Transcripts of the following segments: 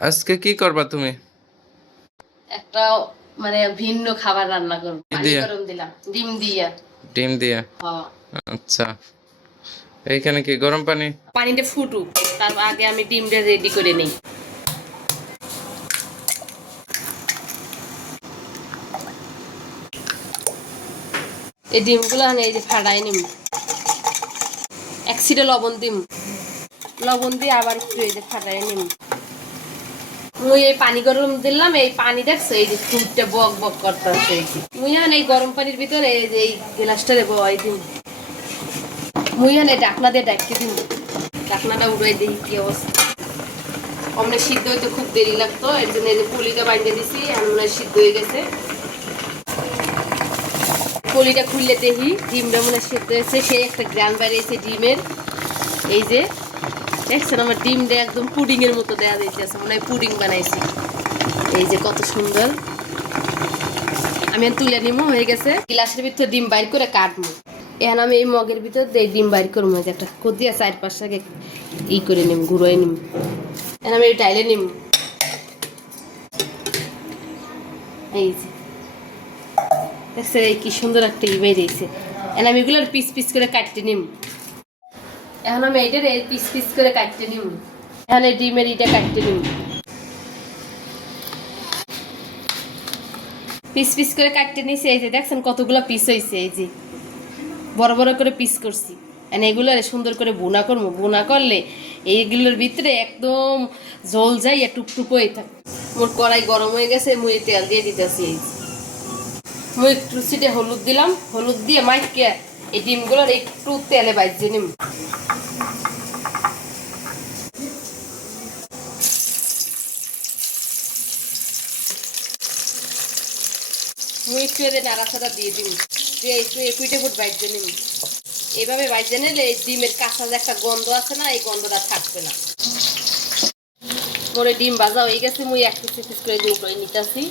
আজকে কি করবা তুমি? একটা মানে ভিন্ন খাবার রান্না করব। পানি গরম দিলাম ডিম দিয়া। ডিম দিয়ে? হ্যাঁ। আচ্ছা। এইখানে কি গরম পানি? পানিটা ফুটুক তার আগে আমি ডিমটা রেডি করে নিই। এই ডিমগুলো আনে এই যে ফাড়াই নিম। এক সিটে লবণ দিম। লবণ দিয়ে আবার একটু এই যে ফাটাই নিম। মুই এই পানি গরম দিলাম, এই পানি দেখছ, এই যে ফুটটা বক বক করতেছে মুই আন এই গরম পানির ভিতরে এই যে এই গ্লাসটারে বয় দিম। মুই আন এই ডাকনা দিয়ে ডাকতে দিম। ডাকনাটা উড়াই দিই, কি অবস্থা। অমনে সিদ্ধ হইতে খুব দেরি লাগতো, এর জন্য এই যে পুলিটা বাইন্দে দিছি আর মনে হয় সিদ্ধ হয়ে গেছে। পলিটা খুললে দেখি, ডিমটা মনে হয় সিদ্ধ হয়েছে সে একটা গ্রাম বেরিয়েছে ডিমের। এই যে দেখছেন আমার ডিমটা একদম পুডিং এর মতো দেওয়া যাইতেছে মনে হয় পুডিং বানাইছি। এই যে কত সুন্দর। আমি তুলে নিমো, হয়ে গেছে। গ্লাসের ভিতর ডিম বাইর করে কাটবো। এখন আমি এই মগের ভিতর দিয়ে ডিম বাইর করব একটা কদিয়া চার পাঁচটাকে ই করে নিম ঘুরোয় নিম। এখন আমি এই ডাইলে নিম। এই যে। দেখছে এই কি সুন্দর একটা ই বেরিয়েছে। এখন আমি এগুলোর পিস পিস করে কাটতে নিম। এখন আমি এইটার এই পিস পিস করে কাটতে নিম এখন ডিমের ইটা কাটতে নিম পিস পিস করে কাটতে নিছি, এই যে দেখছেন কতগুলো পিস হয়েছে এই যে। বড় বড় করে পিস করছি। এন এগুলো সুন্দর করে বোনা করব। বোনা করলে এইগুলোর ভিতরে একদম জল যাই টুকটুক হয়ে থাকে। মোর কড়াই গরম হয়ে গেছে মুই তেল দিয়ে দিতেছি, এই। মুই একটু সিটে হলুদ দিলাম। হলুদ দিয়ে মাইকে এই ডিমগুলোর একটু তেলে বাইজে নিম মুই একটু এদের নাড়াচাড়া দিয়ে দিন দিয়ে একটু একুইটে ফুট বাইজে নিন এইভাবে বাইজে নিলে এই ডিমের কাঁচা যে একটা গন্ধ আছে না, এই গন্ধটা থাকবে না। পরে ডিম ভাজা হয়ে গেছে, মুই এক পিস করে দিয়ে উপরে নিতেছি।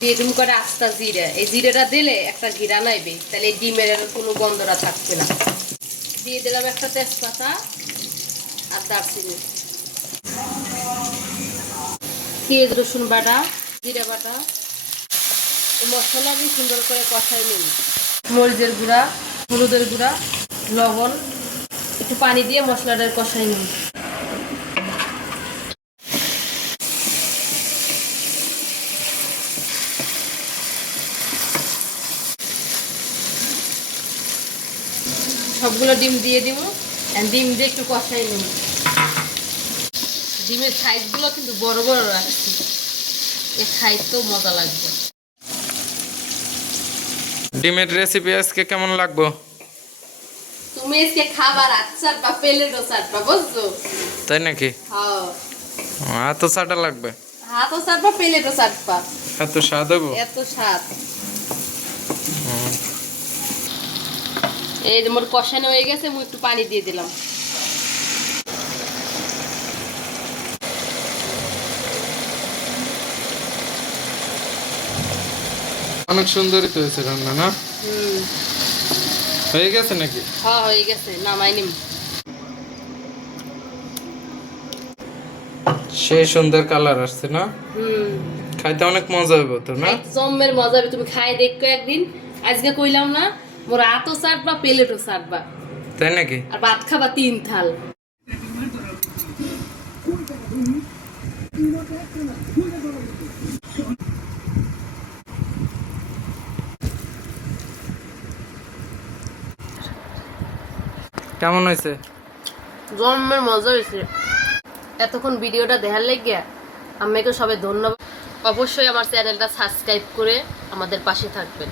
দিয়ে করে আস্তা জিরা। এই জিরাটা দিলে একটা ঘিরা নাইবে, তাহলে এই ডিমের কোনো গন্ধটা থাকবে না। দিয়ে দিলাম একটা তেজপাতা আর দারচিনি। পেঁয়াজ, রসুন বাটা, জিরা বাটা। মশলা আমি সুন্দর করে কষাই নিন। মরিচের গুঁড়া, হলুদের গুঁড়া, লবণ, একটু পানি দিয়ে মশলাটা কষাই নিই সবগুলো ডিম দিয়ে দিব। ডিম দিয়ে একটু কষাই নিব। ডিমের সাইজগুলো কিন্তু বড় বড় রাখছি। এ খাইতেও মজা লাগবে। ডিমের রেসিপি আজকে কেমন লাগবো? তুমি আজকে খাবার আচ্ছা বা বুঝছ? তাই নাকি? হ্যাঁ। লাগবে। এত স্বাদ হব এত স্বাদ। এই মোর কষানো হয়ে গেছে আমি একটু পানি দিয়ে দিলাম। অনেক সুন্দরই তো হয়েছে রান্না না? হয়ে গেছে নাকি? হ্যাঁ হয়ে গেছে নামাই নিম। সে সুন্দর কালার আসছে না? হুম। খাইতে অনেক মজা হইব তো না? জম্মের মজা হবে তুমি খাই দেখো একদিন। আজকে কইলাম না মোর হাতও চাটবা প্লেটও চাটবা তাই নাকি? আর ভাত খাবা তিন থাল। কেমন হয়েছে? জন্মের মজা হয়েছে। এতক্ষণ ভিডিওটা দেখার লেগে আমাকে সবাই ধন্যবাদ। অবশ্যই আমার চ্যানেলটা সাবস্ক্রাইব করে আমাদের পাশে থাকবেন।